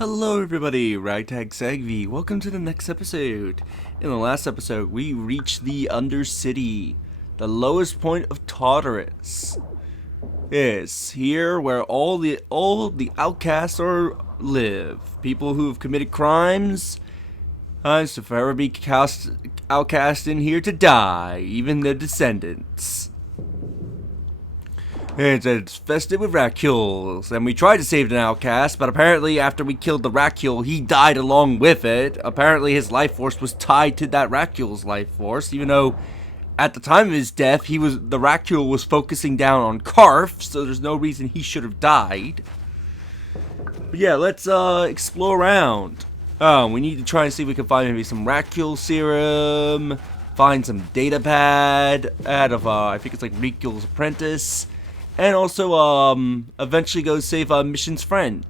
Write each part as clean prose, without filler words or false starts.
Hello everybody, Ragtag Sagvi. Welcome to the next episode. In the last episode, we reached the Undercity, the lowest point of Tartarus. Yes, here where all the outcasts live. People who have committed crimes, so forever be outcast in here to die, even their descendants. It's infested with Rakghouls, and we tried to save an outcast, but apparently after we killed the Rakghoul, he died along with it. Apparently his life force was tied to that Rakghoul's life force, even though at the time of his death, the Rakghoul was focusing down on Karf, so there's no reason he should have died. But yeah, let's explore around. We need to try and see if we can find maybe some Rakghoul serum, find some data pad out of I think it's like Rakghoul's apprentice. And also, eventually go save Misson's friend.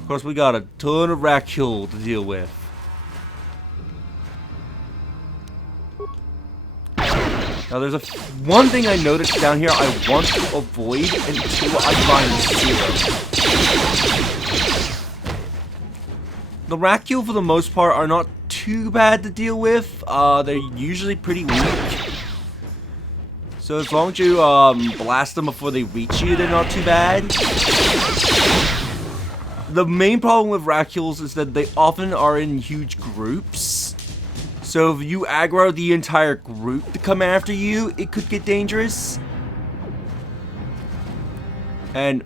Of course, we got a ton of Rakghoul to deal with. Now, there's one thing I noticed down here I want to avoid until I find zero. The Rakghoul, for the most part, are not too bad to deal with. They're usually pretty weak. So as long as you blast them before they reach you, they're not too bad. The main problem with Rakghouls is that they often are in huge groups. So if you aggro the entire group to come after you, it could get dangerous. And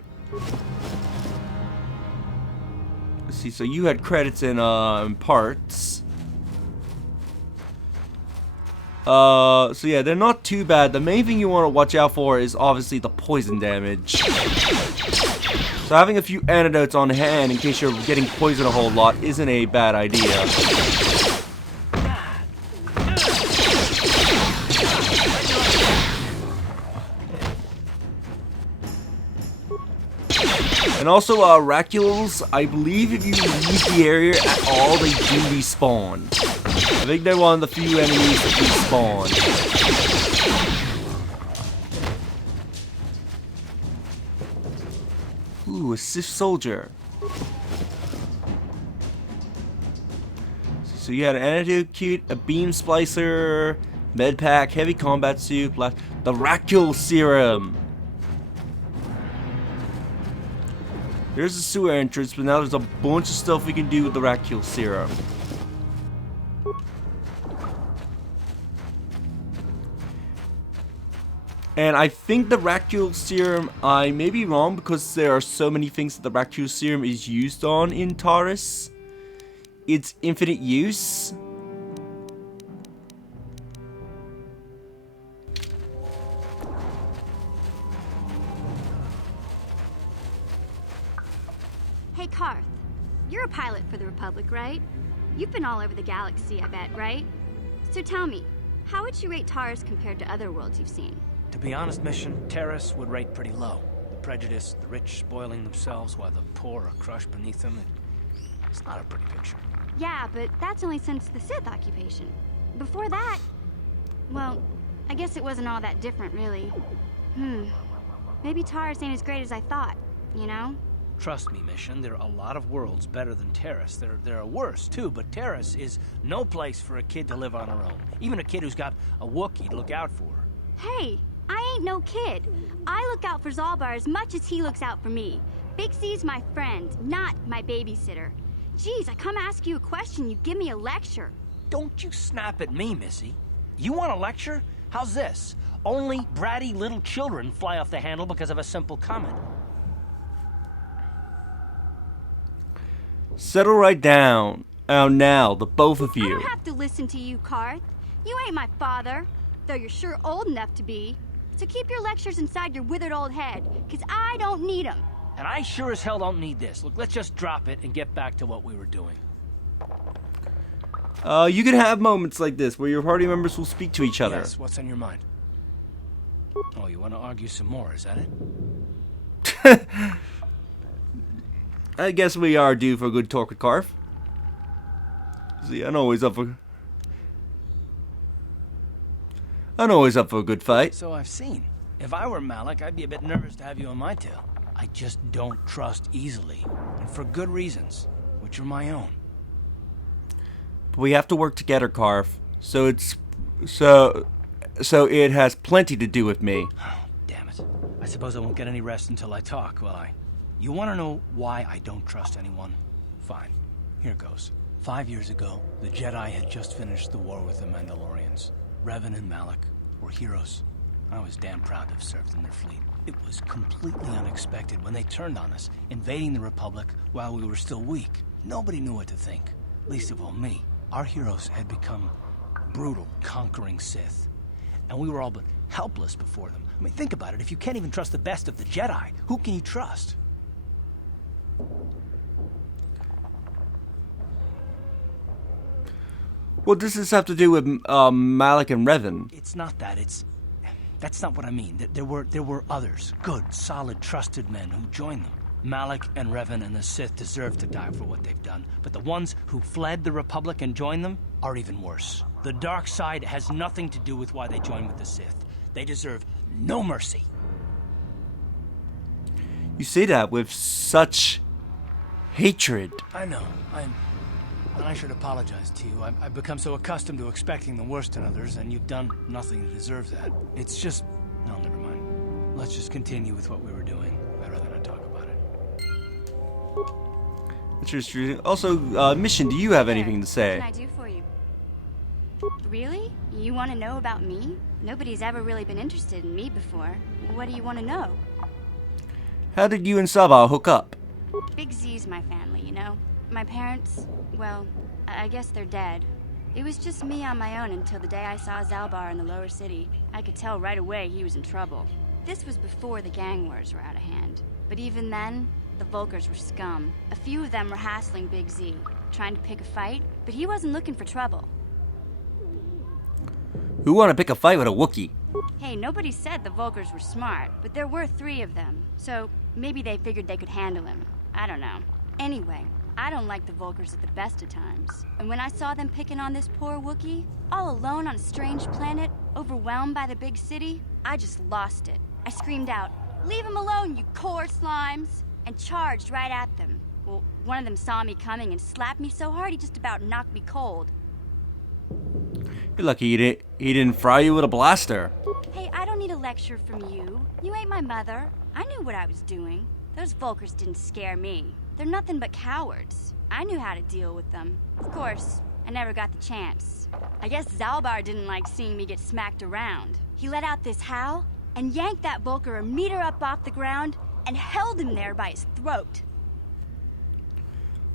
let's see, so you had credits in parts. So yeah, they're not too bad. The main thing you want to watch out for is obviously the poison damage. So having a few antidotes on hand in case you're getting poisoned a whole lot isn't a bad idea. And also, Rakghouls, I believe if you leave the area at all, they do respawn. I think they're one of the few enemies that respawn. Ooh, a Sith soldier. So you had an antidote kit, a beam splicer, med pack, heavy combat suit, the Rakghoul serum. There's a sewer entrance, but now there's a bunch of stuff we can do with the Rakghoul serum. And I think the Rakghoul serum, I may be wrong because there are so many things that the Rakghoul serum is used on in Tartarus. It's infinite use. Hey Karth, you're a pilot for the Republic, right? You've been all over the galaxy, I bet, right? So tell me, how would you rate Tartarus compared to other worlds you've seen? To be honest, Mission, Terrace would rate pretty low. The prejudice, the rich spoiling themselves while the poor are crushed beneath them. It's not a pretty picture. Yeah, but that's only since the Sith occupation. Before that, well, I guess it wasn't all that different, really. Maybe Tartarus ain't as great as I thought, you know? Trust me, Mission, there are a lot of worlds better than Terrace. There are worse, too, but Terrace is no place for a kid to live on her own. Even a kid who's got a Wookiee to look out for. Hey, I ain't no kid. I look out for Zalbar as much as he looks out for me. Big C's my friend, not my babysitter. Geez, I come ask you a question, you give me a lecture. Don't you snap at me, Missy. You want a lecture? How's this? Only bratty little children fly off the handle because of a simple comment. Settle right down. Oh, now, the both of you. I don't have to listen to you, Karth. You ain't my father, though you're sure old enough to be. So keep your lectures inside your withered old head, because I don't need them. And I sure as hell don't need this. Look, let's just drop it and get back to what we were doing. You can have moments like this where your party members will speak to each other. Yes, what's on your mind? Oh, you want to argue some more, is that it? I guess we are due for a good talk with Karf. See, I'm always up for a good fight. So I've seen. If I were Malik, I'd be a bit nervous to have you on my tail. I just don't trust easily. And for good reasons, which are my own. But we have to work together, Carve. So it has plenty to do with me. Oh, damn it. I suppose I won't get any rest until I talk, will I? You want to know why I don't trust anyone? Fine. Here goes. 5 years ago, the Jedi had just finished the war with the Mandalorians. Revan and Malak were heroes. I was damn proud to have served in their fleet. It was completely unexpected when they turned on us, invading the Republic while we were still weak. Nobody knew what to think, least of all me. Our heroes had become brutal, conquering Sith, and we were all but helpless before them. I mean, think about it. If you can't even trust the best of the Jedi, who can you trust? What does this have to do with Malak and Revan? It's not that. That's not what I mean. There were others, good, solid, trusted men who joined them. Malak and Revan and the Sith deserve to die for what they've done, but the ones who fled the Republic and joined them are even worse. The dark side has nothing to do with why they joined with the Sith. They deserve no mercy. You say that with such hatred. I know. I should apologize to you. I've become so accustomed to expecting the worst in others, and you've done nothing to deserve that. It's just... No, never mind. Let's just continue with what we were doing. I'd rather not talk about it. Interesting. Also, Mission, do you have anything to say? What can I do for you? Really? You want to know about me? Nobody's ever really been interested in me before. What do you want to know? How did you and Sabah hook up? Big Z's my family, you know? My parents, well, I guess they're dead. It was just me on my own until the day I saw Zalbar in the lower city. I could tell right away he was in trouble. This was before the gang wars were out of hand. But even then, the Vulkars were scum. A few of them were hassling Big Z, trying to pick a fight, but he wasn't looking for trouble. Who want to pick a fight with a Wookiee? Hey, nobody said the Vulkars were smart, but there were 3 of them. So maybe they figured they could handle him. I don't know. Anyway, I don't like the Vulkars at the best of times. And when I saw them picking on this poor Wookiee, all alone on a strange planet, overwhelmed by the big city, I just lost it. I screamed out, "Leave him alone, you core slimes!" and charged right at them. Well, one of them saw me coming and slapped me so hard he just about knocked me cold. You're lucky he didn't fry you with a blaster. Hey, I don't need a lecture from you. You ain't my mother. I knew what I was doing. Those Vulkars didn't scare me. They're nothing but cowards. I knew how to deal with them. Of course, I never got the chance. I guess Zalbar didn't like seeing me get smacked around. He let out this howl and yanked that Vulkar a meter up off the ground and held him there by his throat.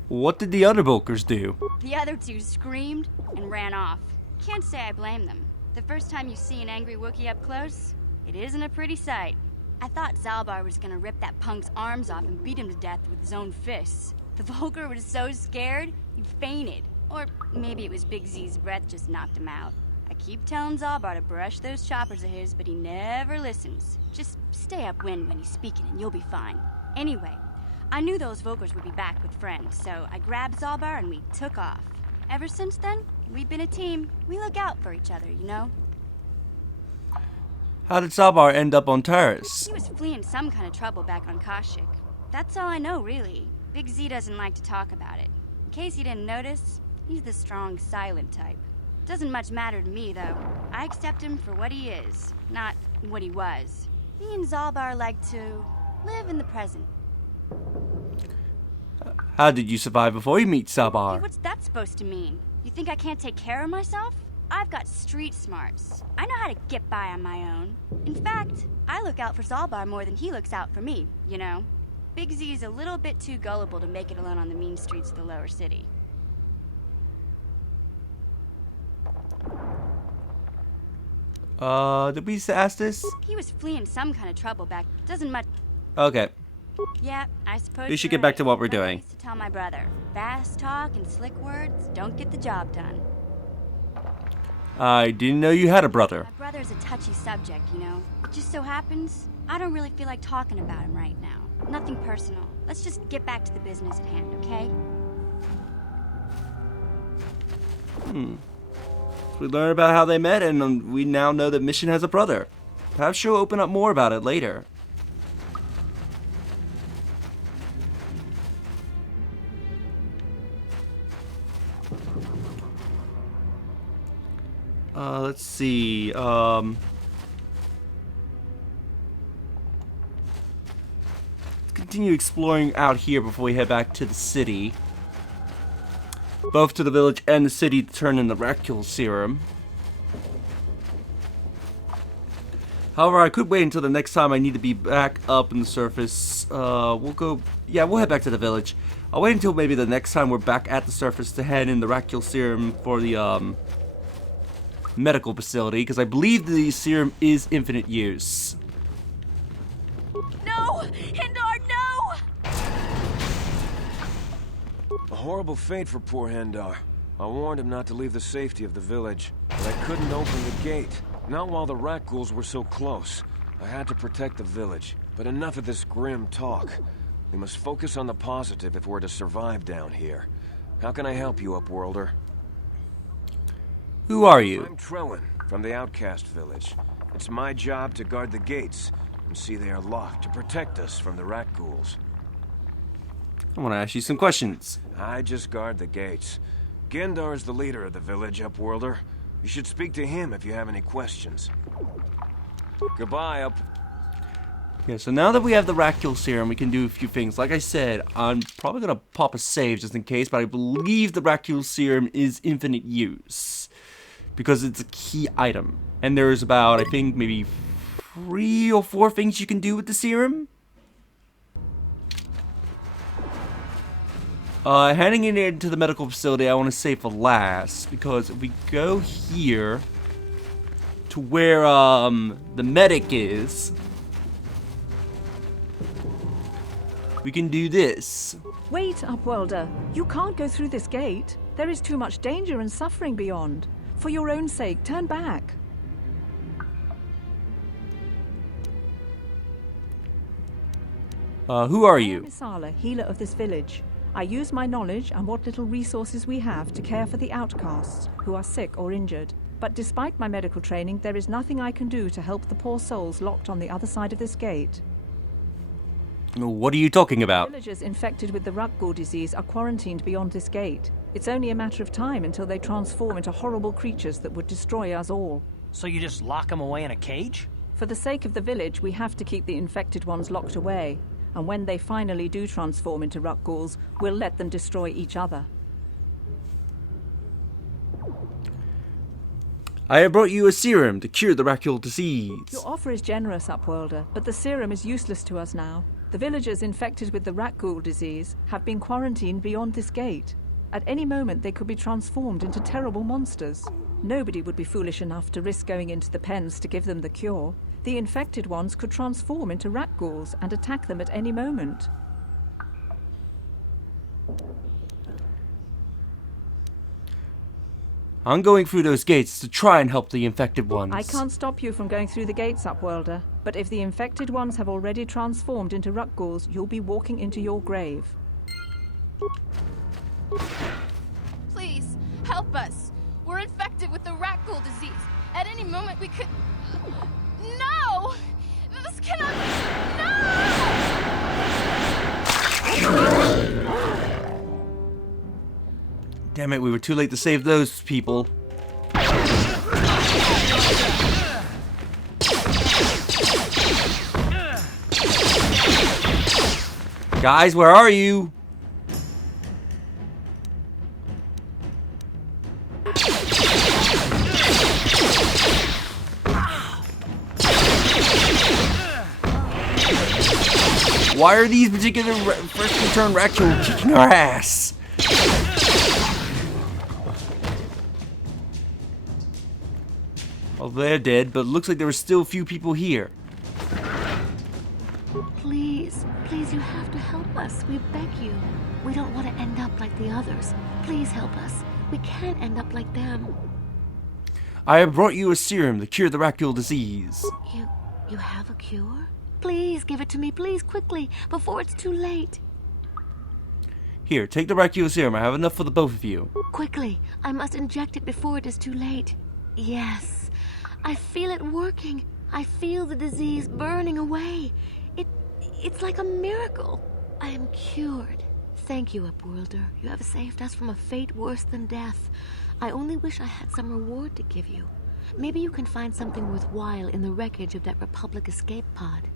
What did the other Vulkars do? The other 2 screamed and ran off. Can't say I blame them. The first time you see an angry Wookiee up close, it isn't a pretty sight. I thought Zalbar was gonna rip that punk's arms off and beat him to death with his own fists. The Vulkar was so scared, he fainted. Or maybe it was Big Z's breath just knocked him out. I keep telling Zalbar to brush those choppers of his, but he never listens. Just stay upwind when he's speaking and you'll be fine. Anyway, I knew those Vulkars would be back with friends, so I grabbed Zalbar and we took off. Ever since then, we've been a team. We look out for each other, you know? How did Sabah end up on Taris? He was fleeing some kind of trouble back on Kashyyyk. That's all I know, really. Big Z doesn't like to talk about it. In case you didn't notice, he's the strong, silent type. Doesn't much matter to me, though. I accept him for what he is, not what he was. Me and Zalbar like to live in the present. How did you survive before you meet Hey, Sabah? what's that supposed to mean? You think I can't take care of myself? I've got street smarts. I know how to get by on my own. In fact, I look out for Zalbar more than he looks out for me, you know? Big Z is a little bit too gullible to make it alone on the mean streets of the lower city. Did we ask this? He was fleeing some kind of trouble back. Doesn't much... Okay. Yeah, I suppose We should you're get back to what we're Like I doing. used to tell my brother, fast talk and slick words don't get the job done. I didn't know you had a brother. My brother's a touchy subject, you know. It just so happens, I don't really feel like talking about him right now. Nothing personal. Let's just get back to the business at hand, okay? We learned about how they met, and we now know that Mission has a brother. Perhaps she'll open up more about it later. Let's see. Continue exploring out here before we head back to the city. Both to the village and the city to turn in the Rakghoul serum. However, I could wait until the next time I need to be back up in the surface. We'll head back to the village. I'll wait until maybe the next time we're back at the surface to hand in the Rakghoul serum for the medical facility, because I believe the serum is infinite use. No! Hindar, no! A horrible fate for poor Hendar. I warned him not to leave the safety of the village, but I couldn't open the gate. Not while the Rakghouls were so close. I had to protect the village. But enough of this grim talk. We must focus on the positive if we're to survive down here. How can I help you, Upworlder? Who are you? I'm Trellin, from the Outcast Village. It's my job to guard the gates, and see they are locked to protect us from the Rakghouls. I want to ask you some questions. I just guard the gates. Gendar's the leader of the village, Upworlder. You should speak to him if you have any questions. Goodbye, Yeah, so now that we have the Rakghoul serum, we can do a few things. Like I said, I'm probably going to pop a save just in case, but I believe the Rakghoul serum is infinite use. Because it's a key item. And there's about, I think, maybe 3 or 4 things you can do with the serum. Handing it into the medical facility, I want to save for last. Because if we go here to where the medic is, we can do this. Wait, Upworlder. You can't go through this gate. There is too much danger and suffering beyond. For your own sake, turn back. Who are you? I am Misala, healer of this village. I use my knowledge and what little resources we have to care for the outcasts who are sick or injured. But despite my medical training, there is nothing I can do to help the poor souls locked on the other side of this gate. What are you talking about? Villagers infected with the Rakghoul disease are quarantined beyond this gate. It's only a matter of time until they transform into horrible creatures that would destroy us all. So you just lock them away in a cage? For the sake of the village, we have to keep the infected ones locked away. And when they finally do transform into Rakghouls, we'll let them destroy each other. I have brought you a serum to cure the Rakghoul disease. Your offer is generous, Upworlder, but the serum is useless to us now. The villagers infected with the Rakghoul disease have been quarantined beyond this gate. At any moment, they could be transformed into terrible monsters. Nobody would be foolish enough to risk going into the pens to give them the cure. The infected ones could transform into Rakghouls and attack them at any moment. I'm going through those gates to try and help the infected ones. I can't stop you from going through the gates, Upworlder. But if the infected ones have already transformed into Rakghouls, you'll be walking into your grave. Please, help us. We're infected with the Rakghoul disease. At any moment we could... No! This cannot... No! Damn it, we were too late to save those people. Guys, where are you? Why are these particular first return Rakghoul kicking our ass? Well, they're dead, but it looks like there are still a few people here. Please, please, you have to help us. We beg you. We don't want to end up like the others. Please help us. We can't end up like them. I have brought you a serum to cure the Rakghoul disease. You have a cure? Please give it to me, please, quickly, before it's too late. Here, take the Rakghoul serum. I have enough for the both of you. Quickly, I must inject it before it is too late. Yes, I feel it working. I feel the disease burning away. It's like a miracle. I am cured. Thank you, Upworlder. You have saved us from a fate worse than death. I only wish I had some reward to give you. Maybe you can find something worthwhile in the wreckage of that Republic escape pod.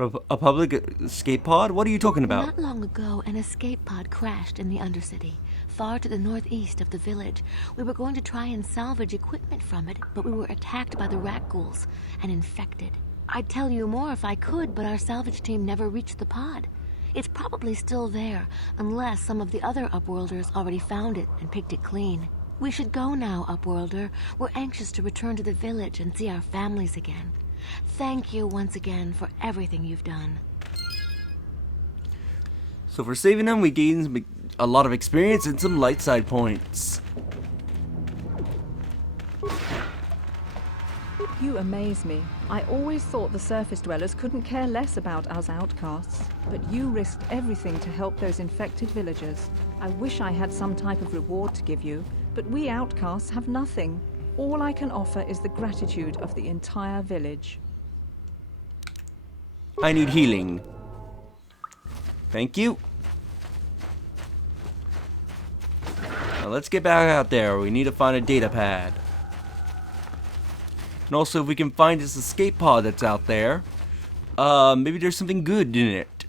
A public escape pod? What are you talking about? Not long ago, an escape pod crashed in the Undercity, far to the northeast of the village. We were going to try and salvage equipment from it, but we were attacked by the Rakghouls and infected. I'd tell you more if I could, but our salvage team never reached the pod. It's probably still there, unless some of the other Upworlders already found it and picked it clean. We should go now, Upworlder. We're anxious to return to the village and see our families again. Thank you once again for everything you've done. So for saving them, we gained a lot of experience and some light side points. You amaze me. I always thought the surface dwellers couldn't care less about us outcasts, but you risked everything to help those infected villagers. I wish I had some type of reward to give you, but we outcasts have nothing. All I can offer is the gratitude of the entire village. I need healing. Thank you. Now let's get back out there. We need to find a data pad. And also, if we can find this escape pod that's out there, maybe there's something good in it.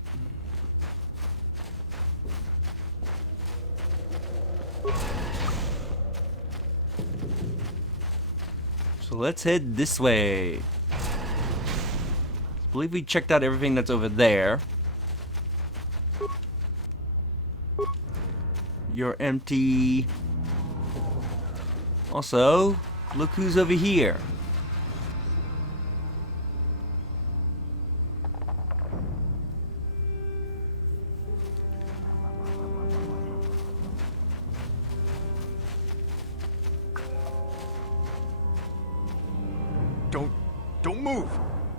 So let's head this way. I believe we checked out everything that's over there. You're empty. Also, look who's over here. Don't move.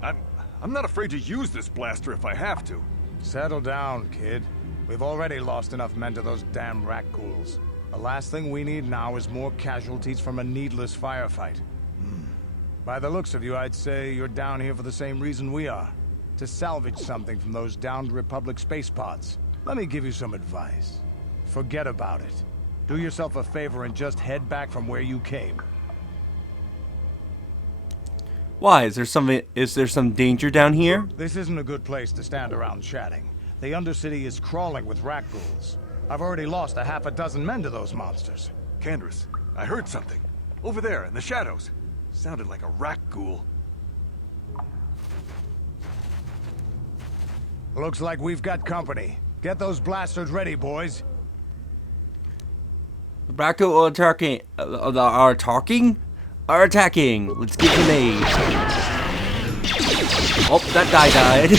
I'm not afraid to use this blaster if I have to. Settle down, kid. We've already lost enough men to those damn Rakghouls. The last thing we need now is more casualties from a needless firefight. By the looks of you, I'd say you're down here for the same reason we are. To salvage something from those downed Republic space pods. Let me give you some advice. Forget about it. Do yourself a favor and just head back from where you came. Why? Is there some danger down here? This isn't a good place to stand around chatting. The Undercity is crawling with Rakghouls. I've already lost a half a dozen men to those monsters. Candace, I heard something. Over there, in the shadows. Sounded like a Rakghoul. Looks like we've got company. Get those blasters ready, boys. The Rakghoul are attacking. Let's give them aid. Oh, that guy died.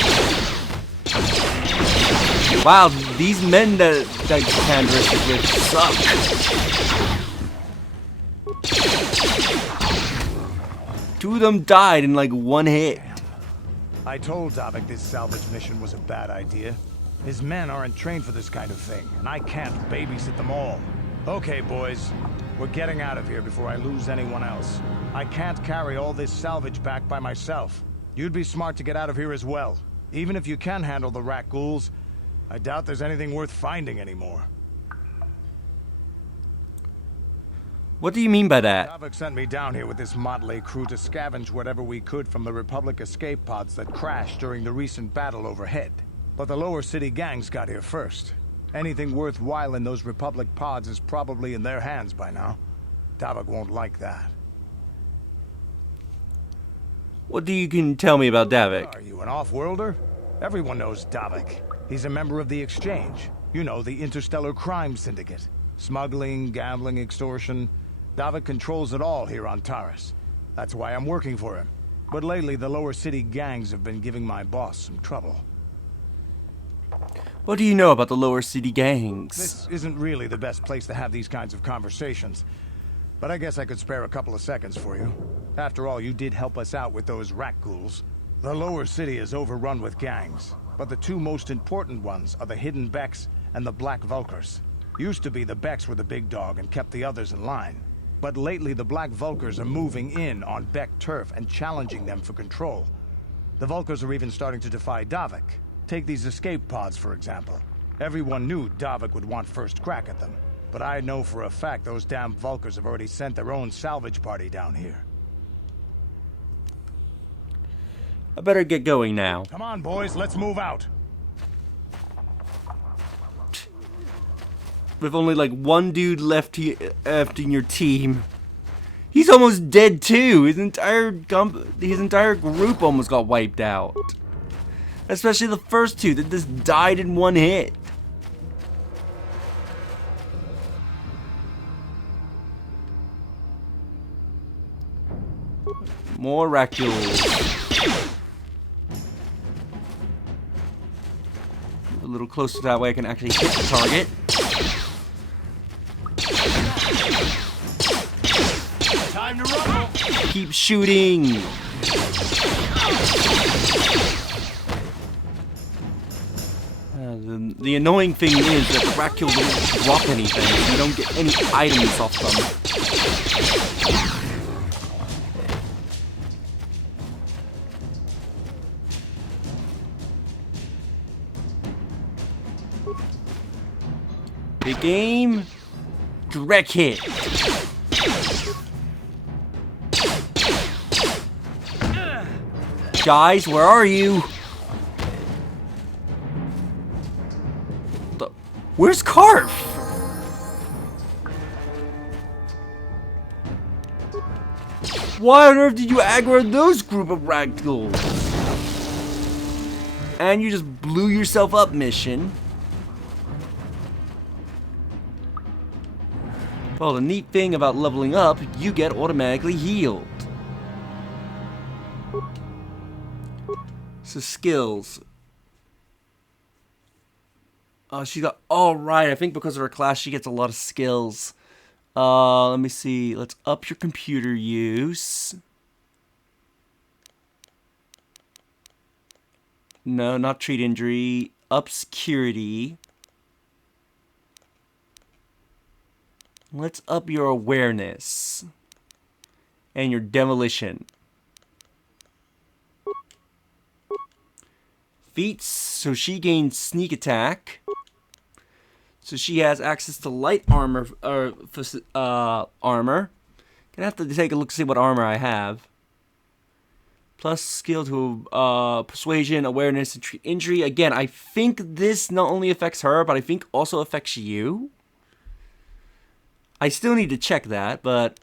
Wow, these men that Candace is with suck. Two of them died in like one hit. I told Davik this salvage mission was a bad idea. His men aren't trained for this kind of thing, and I can't babysit them all. Okay, boys. We're getting out of here before I lose anyone else. I can't carry all this salvage back by myself. You'd be smart to get out of here as well. Even if you can handle the Rakghouls, I doubt there's anything worth finding anymore. What do you mean by that? Davik sent me down here with this motley crew to scavenge whatever we could from the Republic escape pods that crashed during the recent battle overhead. But the lower city gangs got here first. Anything worthwhile in those Republic pods is probably in their hands by now. Davik won't like that. What do you can tell me about Davik? Are you an off-worlder? Everyone knows Davik. He's a member of the Exchange. You know, the interstellar crime syndicate. Smuggling, gambling, extortion. Davik controls it all here on Taris. That's why I'm working for him. But lately, the lower city gangs have been giving my boss some trouble. What do you know about the lower city gangs? This isn't really the best place to have these kinds of conversations. But I guess I could spare a couple of seconds for you. After all, you did help us out with those Rakghouls. The lower city is overrun with gangs. But the two most important ones are the Hidden Becks and the Black Vulkars. Used to be the Becks were the big dog and kept the others in line. But lately the Black Vulkars are moving in on Beck turf and challenging them for control. The Vulkars are even starting to defy Davik. Take these escape pods, for example. Everyone knew Davik would want first crack at them. but I know for a fact those damn Vulkars have already sent their own salvage party down here. I better get going now. Come on, boys, let's move out. With only like one dude left in your team. He's almost dead too. His entire group almost got wiped out. Especially the first two that just died in one hit. More Rakghouls. A little closer that way I can actually hit the target. Time to rumble. Keep shooting. The annoying thing is that the Rakghoul don't drop anything. You don't get any items off them. Big game. Direct hit. Guys, where are you? Where's Karf? Why on earth did you aggro those group of Rakghouls? And you just blew yourself up, Mission. Well, the neat thing about leveling up, you get automatically healed. So skills. She got, all right, I think because of her class, she gets a lot of skills. Let me see. Let's up your computer use. No, not treat injury. Up security. Let's up your awareness. And your demolition. Feats, so she gains sneak attack. So she has access to light armor, armor. Gonna have to take a look to see what armor I have. Plus skill to persuasion, awareness, and treat injury. Again, I think this not only affects her, but I think also affects you. I still need to check that, but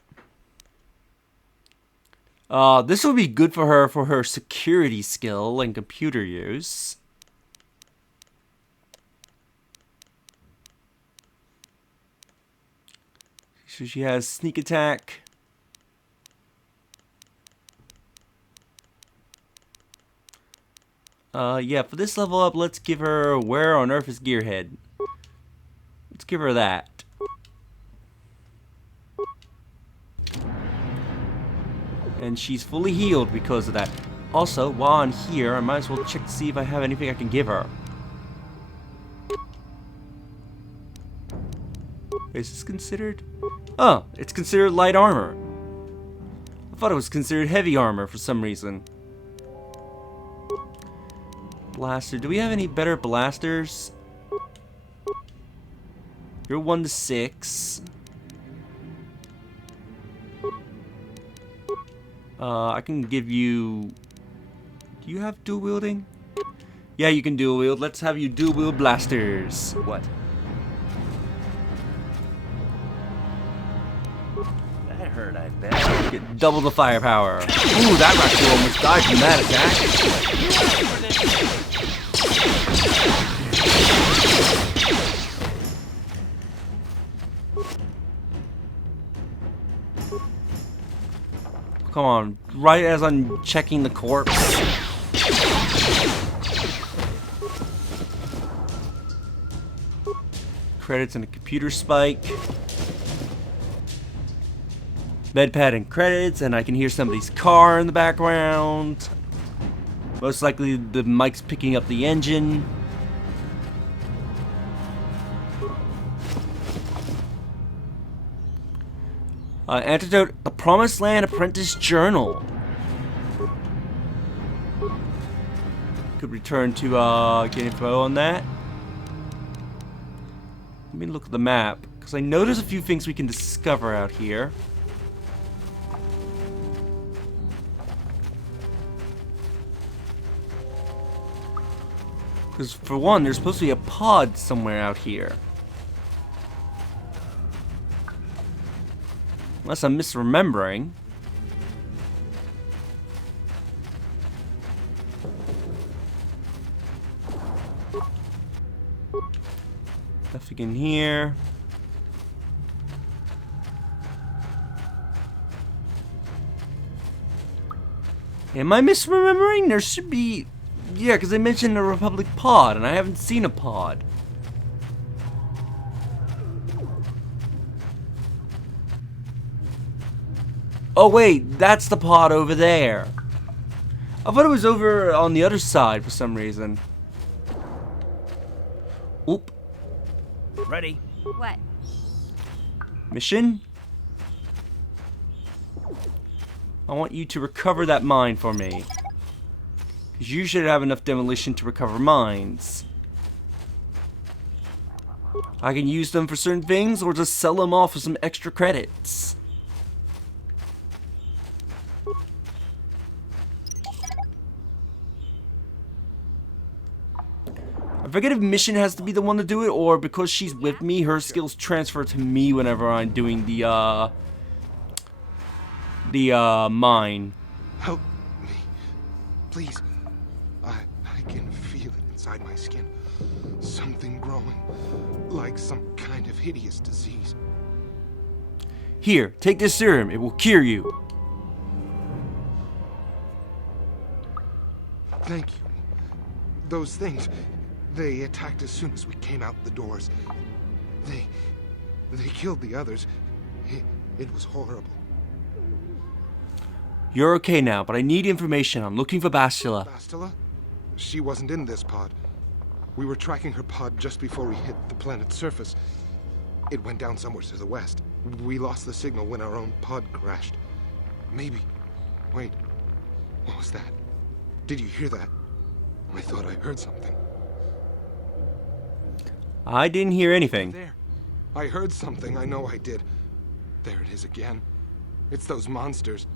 this will be good for her security skill and computer use. So she has sneak attack. Yeah, for this level up, let's give her where on earth is Gearhead. Let's give her that. And she's fully healed because of that. Also, while I'm here, I might as well check to see if I have anything I can give her. Is this considered? Oh, it's considered light armor. I thought it was considered heavy armor for some reason. Blaster. Do we have any better blasters? You're 1 to 6. I can give you... Do you have dual wielding? Yeah, you can dual wield. Let's have you dual wield blasters. What? That hurt, I bet. Get double the firepower. Ooh, that Rakghoul almost died from that attack. Come on, right as I'm checking the corpse. Credits and a computer spike. Bedpad and credits, and I can hear somebody's car in the background. Most likely the mic's picking up the engine. Antidote, the Promised Land Apprentice Journal. Could return to get info on that. Let me look at the map. Because I know there's a few things we can discover out here. Because for one, there's supposed to be a pod somewhere out here. Unless I'm misremembering. Nothing in here. Am I misremembering? There should be... Yeah, because they mentioned a Republic pod, and I haven't seen a pod. Oh wait, that's the pod over there. I thought it was over on the other side for some reason. Oop. Ready? What? Mission? I want you to recover that mine for me. Because you should have enough demolition to recover mines. I can use them for certain things or just sell them off for some extra credits. I forget if Mission has to be the one to do it, or because she's with me, her skills transfer to me whenever I'm doing the mine. Help me. Please. I can feel it inside my skin. Something growing. Like some kind of hideous disease. Here, take this serum. It will cure you. Thank you. Those things, they attacked as soon as we came out the doors. They killed the others. It was horrible. You're okay now, but I need information. I'm looking for Bastila. Bastila? She wasn't in this pod. We were tracking her pod just before we hit the planet's surface. It went down somewhere to the west. We lost the signal when our own pod crashed. Maybe. Wait. What was that? Did you hear that? I thought I heard something. I didn't hear anything. There. I heard something. I know I did. There it is again. It's those monsters.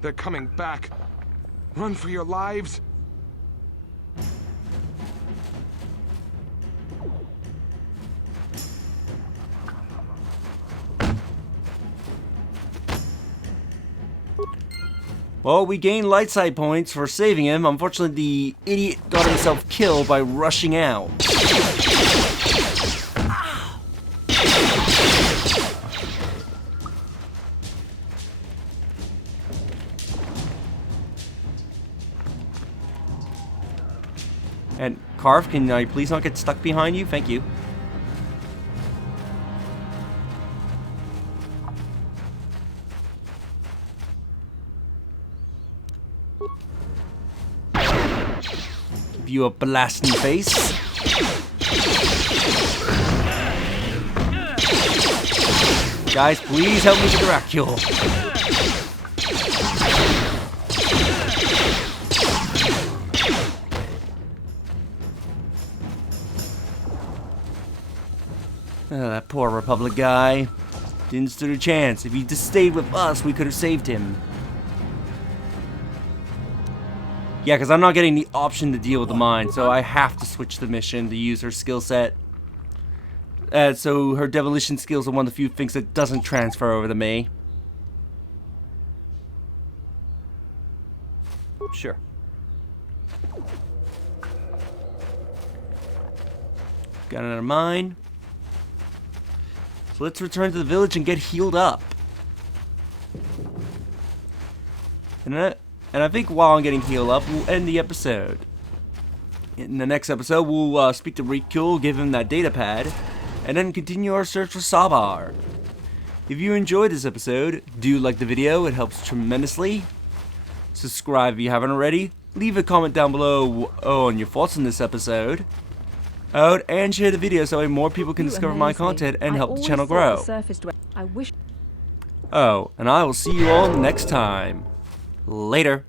They're coming back. Run for your lives. Well, we gained light side points for saving him. Unfortunately, the idiot got himself killed by rushing out. And Carve, can I please not get stuck behind you? Thank you. Give you a blasting face. Guys, please help me get the Rakghoul. That poor Republic guy. Didn't stand a chance. If he just stayed with us, we could have saved him. Yeah, because I'm not getting the option to deal with the mine, so I have to switch the mission to use her skill set. So her demolition skills are one of the few things that doesn't transfer over to me. Sure. Got another mine. So let's return to the village and get healed up. And I think while I'm getting healed up, we'll end the episode. In the next episode, we'll speak to Rakghoul, give him that data pad, and then continue our search for Sabar. If you enjoyed this episode, do like the video, it helps tremendously. Subscribe if you haven't already. Leave a comment down below on your thoughts on this episode. And share the video so more people can discover my content and help the channel grow. Oh, and I will see you all next time. Later.